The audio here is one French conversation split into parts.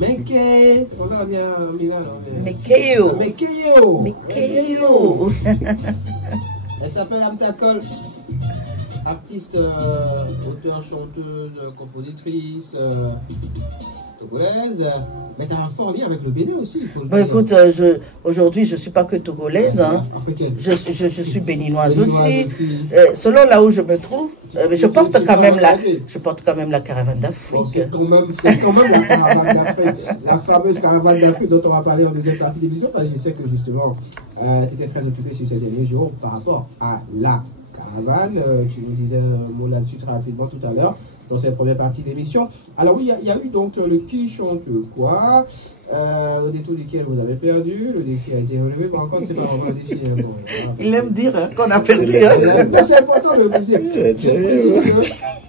Mekeye. On va dire Milano. Mekeyo. Mekeyo. Mekeyo. Elle s'appelle Amtakol. Artiste, auteure, chanteuse, compositrice togolaise. Mais tu as un fort lien avec le Bénin aussi, il faut le dire. Écoute, aujourd'hui, je ne suis pas que togolaise. Hein. Je suis béninoise aussi. Selon là où je me trouve, je porte quand même la caravane d'Afrique. Bon, c'est quand même la caravane d'Afrique. La fameuse caravane d'Afrique dont on va parler en deuxième partie de l'émission, parce que je sais que justement, tu étais très occupé sur ces derniers jours par rapport à la caravane. Tu nous disais un mot là-dessus très rapidement tout à l'heure dans cette première partie d'émission. Alors oui, il y a eu donc le qui chante quoi, au détour duquel vous avez perdu, le défi a été relevé, mais encore c'est pas vraiment un défi. Bon, voilà. Il aime dire hein, qu'on a perdu. Hein. C'est important de le dire.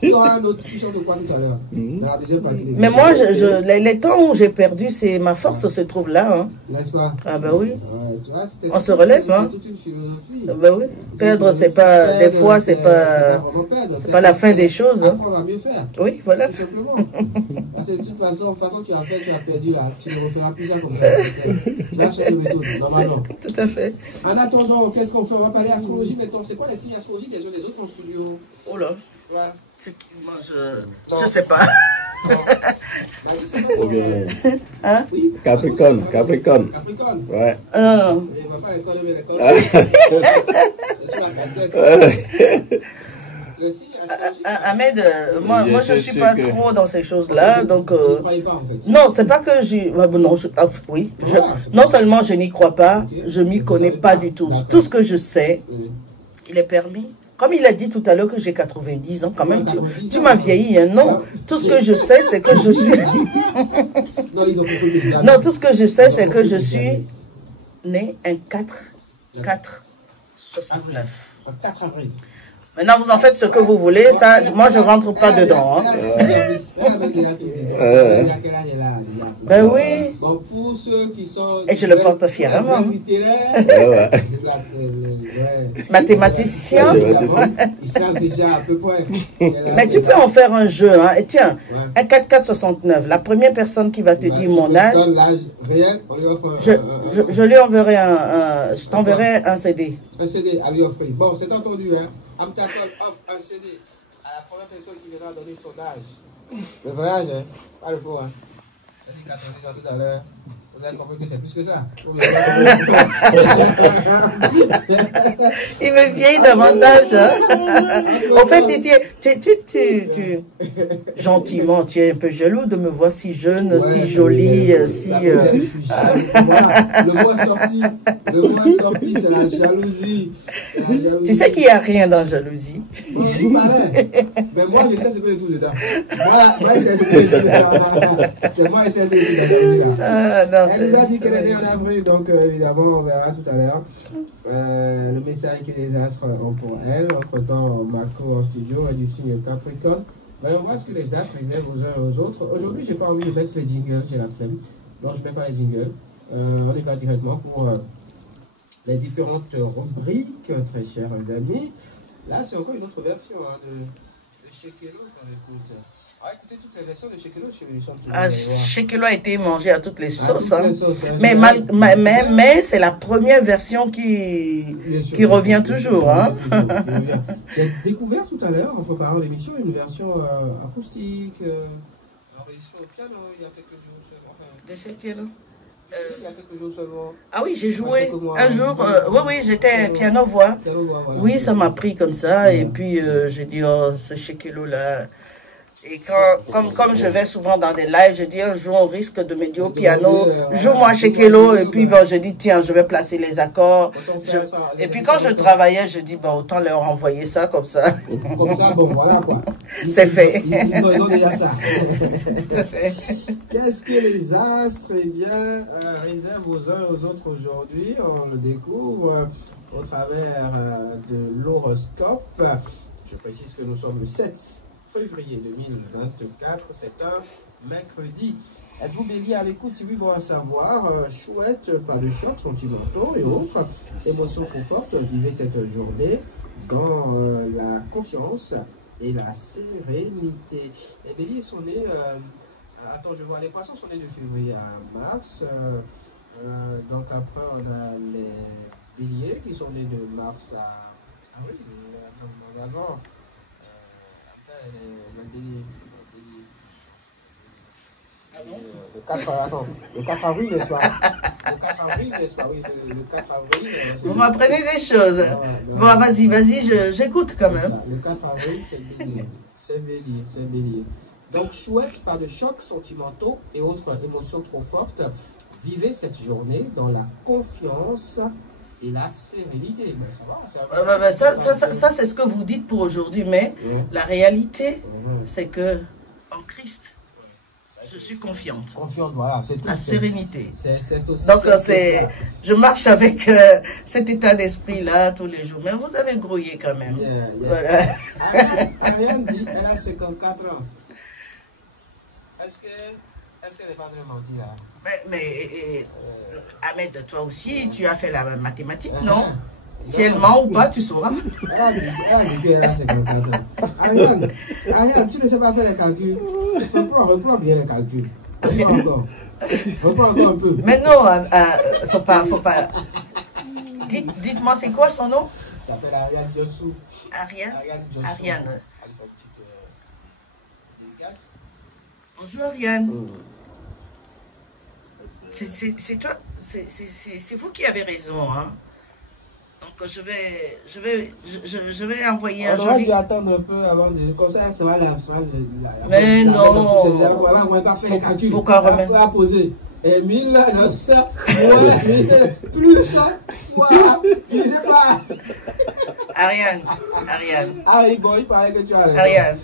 Il y aura un autre qui chante quoi tout à l'heure, dans la deuxième partie d'émission. Mais moi, les temps où j'ai perdu, ma force se trouve là. Hein. N'est-ce pas? Ah ben oui. Ouais, tu vois, on se relève. Hein. C'est toute une philosophie. Ah ben oui. Perdre, c'est pas, des fois, c'est pas la fin des choses. Hein. Après, on va mieux faire. Oui, voilà. Tout simplement. Parce que de toute façon, tu as fait, tu as perdu là. Tu ne referas plus ça comme ça. Tu vas changer de méthode, normalement. Tout à fait. En attendant, qu'est-ce qu'on fait? On va parler astrologie maintenant. C'est quoi les signes astrologiques des uns des autres en studio? Oh là. Ouais. Moi, je sais pas. Hein? Oui. Capricorne. Ouais. Il va pas les coller, mais les coller. C'est sur la casquette. Ahmed, moi je ne suis pas trop dans ces choses-là, donc... Vous ne croyez pas en fait? Non, c'est pas que non seulement je n'y crois pas, je m'y connais pas du tout. Tout ce que je sais, il est permis. Comme il a dit tout à l'heure que j'ai 90 ans, quand même, tu m'as vieilli, hein, non? Tout ce que je sais, c'est que je suis... Non, tout ce que je sais, c'est que je suis né un 4/69. 4 avril. Maintenant, vous en faites ce que vous voulez, ça, moi, je ne rentre pas dedans. Hein. Ben oui. Bon, pour ceux qui sont... Et je le porte fièrement. Mathématicien. Ils savent déjà à peu près. Mais tu peux en faire un jeu. Hein. Et tiens, un 4/69, la première personne qui va te dire mon âge, je lui enverrai je t'enverrai un CD. Un CD à lui offrir. Bon, c'est entendu, hein. Amtakol offre un CD à la première personne qui viendra donner son âge. Le vrai âge, hein. Pas le faux, hein. J'ai dit 90 ans tout à l'heure. Vous avez compris que c'est plus que ça. Il me vieillit davantage. Hein? En fait, gentiment, tu es un peu jaloux de me voir si jeune, si jolie, si... Voilà, le mot est sorti. Le mot est sorti, c'est la jalousie. Tu sais qu'il n'y a rien dans jalousie. Mais moi, je sais ce que je trouve dedans. Moi, je sais ce que je trouve dedans. C'est moi, je sais ce que je trouve dedans. Elle nous a dit qu'elle est née en avril, donc évidemment, on verra tout à l'heure le message que les astres ont pour elle. Entre-temps, Marco en studio est du signe Capricorne. On voit ce que les astres réservent aux uns et aux autres. Aujourd'hui, je n'ai pas envie de mettre ces jingles, j'ai la flemme. Donc, je ne mets pas les jingles. On y va directement pour les différentes rubriques, très chers amis. Là, c'est encore une autre version hein, de Shekelo qu'on écoute. Ah, écoutez, toutes les versions de Shekelo, Shekelo a été mangé à toutes les sauces. Hein. Mais c'est la première version qui revient toujours. Hein. J'ai découvert tout à l'heure, en préparant l'émission, une version acoustique, enregistrée au piano il y a quelques jours seulement. De Shekelo il y a quelques jours seulement. Ah oui, j'ai joué un jour. Oui, j'étais piano-voix. Voilà. Oui, ça m'a pris comme ça. Et puis, j'ai dit, oh, ce Shekelo-là. Et comme je vais souvent dans des lives, je dis un jour on risque de me dire au piano, joue-moi Shekelo, et puis bon, je dis tiens, je vais placer les accords. Et puis quand je travaillais, je dis bon, autant leur envoyer ça comme ça. Comme ça, bon voilà quoi. C'est fait. Ils ont déjà ça. Qu'est-ce que les astres réservent aux uns et aux autres aujourd'hui? On le découvre au travers de l'horoscope. Je précise que nous sommes le 7 février 2024, c'est un mercredi. Êtes-vous bélier à l'écoute? Si oui, bon à savoir. Chouette, pas de choc, sentimentaux et autres. Émotions confortes, vivez cette journée dans la confiance et la sérénité. Les béliers sont nés Attends, je vois, les poissons sont nés de février à mars. Donc après, on a les béliers qui sont nés de mars à... Ah oui, avant. Le bélier. Ah bon? Le 4 avril, n'est-ce pas? Le 4 avril, n'est-ce pas? Oui, le 4 avril. Vous m'apprenez des choses. Bon, vas-y, j'écoute quand même. Le 4 avril, c'est bélier. C'est bélier. Donc, chouette, pas de chocs sentimentaux et autres émotions trop fortes. Vivez cette journée dans la confiance et la sérénité. Ben, ça c'est ce que vous dites pour aujourd'hui, mais la réalité, c'est que en Christ, je suis confiante. Confiante, voilà, c'est tout. La sérénité. C'est aussi. Donc, je marche avec cet état d'esprit-là tous les jours. Mais vous avez grouillé quand même. Voilà. Ariane dit, elle a 54 ans. Est-ce qu'elle n'est pas en train de mentir là? Mais Ahmed, toi aussi, tu as fait la mathématique, non? Si elle ment ou pas, tu sauras. Elle a dit qu'elle a 54 ans. Ariane, tu ne sais pas faire les calculs. Reprends bien les calculs. Reprends encore un peu. Mais non, faut pas. Dites-moi, c'est quoi son nom? Ça s'appelle Ariane Jossou. Ariane. Bonjour Ariane. C'est toi, c'est vous qui avez raison, hein. Donc je vais envoyer un joli... On aurait dû attendre un peu avant de... Comme ça va la... Mais non. On va pas faire les calculs. Pourquoi remettre? On va poser 1900 plus fois, je sais pas. Ariane. Ah oui, bon, il paraît que tu as raison. Ariane.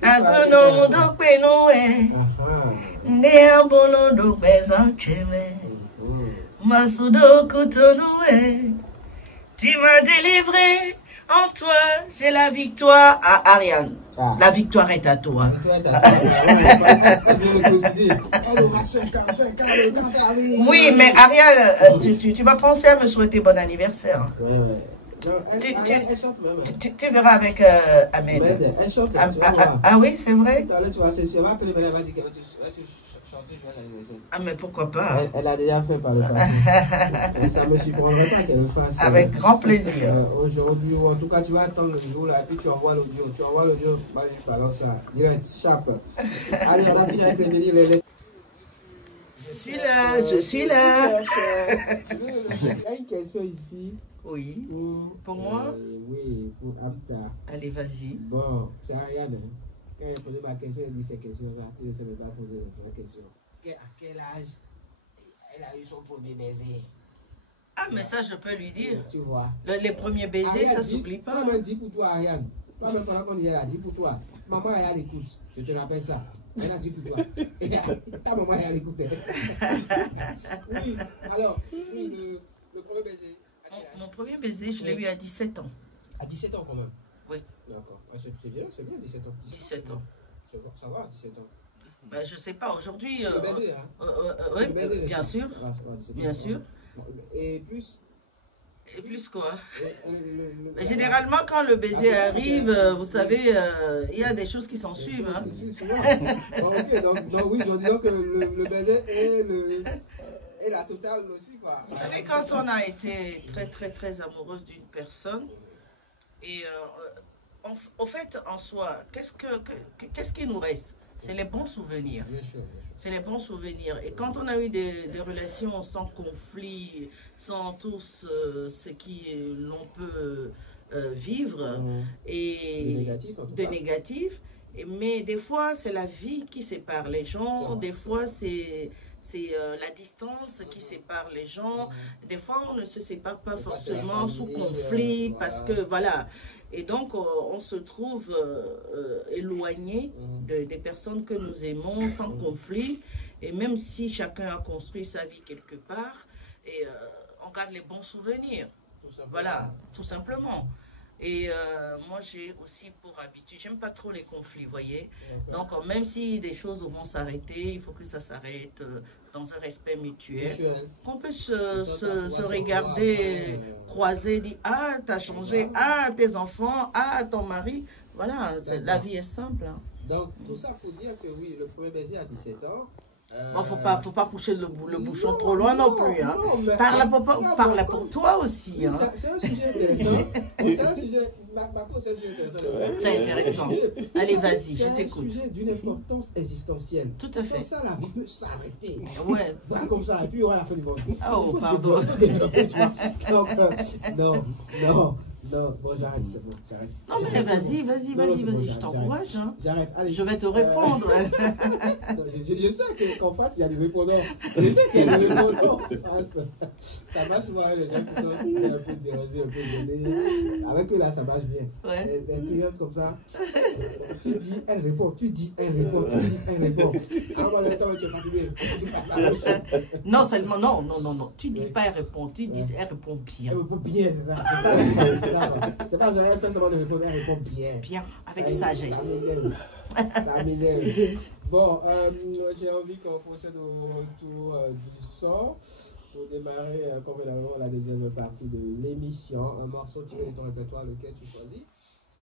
Un peu non, donc nous né un bon nom donc Masudo Kotonoué, tu m'as délivré, en toi j'ai la victoire. À Ariane, la victoire est à toi. Oui, mais Ariane, tu vas penser à me souhaiter bon anniversaire. Tu verras avec Ahmed. Elle chante. Ah oui, c'est vrai. Ah, mais pourquoi pas? Elle a déjà fait par le passé. Ça ne me surprendrait pas qu'elle le fasse. Avec grand plaisir. Aujourd'hui, en tout cas, tu vas attendre le jour là, et puis tu envoies l'audio. Tu envoies l'audio, je balance ça. Direct, sharp. Allez, on a fini avec les médias. Je suis là. Il y a une question ici. Oui. Pour moi? Oui, pour Amta. Allez, vas-y. Bon, c'est Ariane. Quand elle posé ma question, elle dit ces questions-là. Tu ne sais même pas poser la question. À quel âge elle a eu son premier baiser? Ah, mais ça, je peux lui dire. Tu vois. Les premiers baisers, Ariane, ça ne s'oublie pas. Toi-même, dis pour toi, Ariane. Toi-même, pendant qu'on y est là, dis pour toi. Maman, elle a l'écoute. Je te rappelle ça. Elle a dit pour toi. Ta maman, elle a l'écoute. Oui, alors, oui, le premier baiser. Mon premier baiser, je l'ai eu à 17 ans. À 17 ans quand même? Oui. D'accord. C'est bien, 17 ans. 17 ans. Ça va, 17 ans. Ben, je sais pas, aujourd'hui... Le baiser, hein? Oui, bien sûr. Bien sûr. Et plus? Et plus quoi? Mais généralement, quand le baiser arrive, vous savez, il y a des choses qui s'en suivent. Hein. Ok, donc oui, disons que le baiser et la totale aussi, quoi. Vous savez, quand on a été très amoureuse d'une personne, et au fait, en soi, qu'est-ce qui nous reste? C'est les bons souvenirs. Bien sûr. C'est les bons souvenirs. Et quand on a eu des relations sans conflit, sans tout ce qui l'on peut vivre, et de négatif, mais des fois, c'est la vie qui sépare les gens. Des fois, c'est la distance qui sépare les gens. Des fois, on ne se sépare pas forcément sous conflit, parce que, voilà. Et donc, on se trouve éloigné des personnes que nous aimons, sans conflit. Et même si chacun a construit sa vie quelque part, et on garde les bons souvenirs. Voilà, tout simplement. Et moi, j'ai aussi pour habitude, j'aime pas trop les conflits, vous voyez. Donc, même si des choses vont s'arrêter, il faut que ça s'arrête dans un respect mutuel. Qu'on peut se regarder, croiser, dire, ah, t'as changé, ah, tes enfants, ah, ton mari. Voilà, la vie est simple. Hein. Donc, tout ça pour dire que oui, le premier baiser à 17 ans. Bon, faut pas pousser le bouchon trop loin non plus. Hein. Parle pour toi aussi. Hein. C'est un sujet intéressant. C'est un sujet intéressant. C'est intéressant. Allez, vas-y, je t'écoute. C'est un sujet d'une importance existentielle. Tout à fait. Sans ça, la vie peut s'arrêter. Ouais. Comme ça, et puis il y aura la fin du monde. Oh, pardon. Donc, non, bon, j'arrête, c'est bon, j'arrête. Non, mais vas-y, je t'encourage. Hein. J'arrête, allez. Je vais te répondre. Je sais qu'en face, il y a des répondants. Je sais qu'il y a des répondants. Ça marche souvent avec les gens qui sont un peu dérangés, un peu gênés. Avec eux, là, ça marche bien. Ouais. Les clients comme ça, tu dis, elle répond, tu dis, elle répond, tu dis, elle répond. Alors, moi, attends, tu es fatigué. Tu passes à l'autre. Non, seulement, non. Tu dis pas, elle répond. Tu dis, elle répond bien. Elle répond bien, c'est ça. C'est pas j'aurais fait seulement de répondre, elle répond bien. Bien, avec sagesse. Ça m'énerve. Bon, j'ai envie qu'on procède au retour du son pour démarrer convenablement la deuxième partie de l'émission. Un morceau tiré de ton répertoire, lequel tu choisis.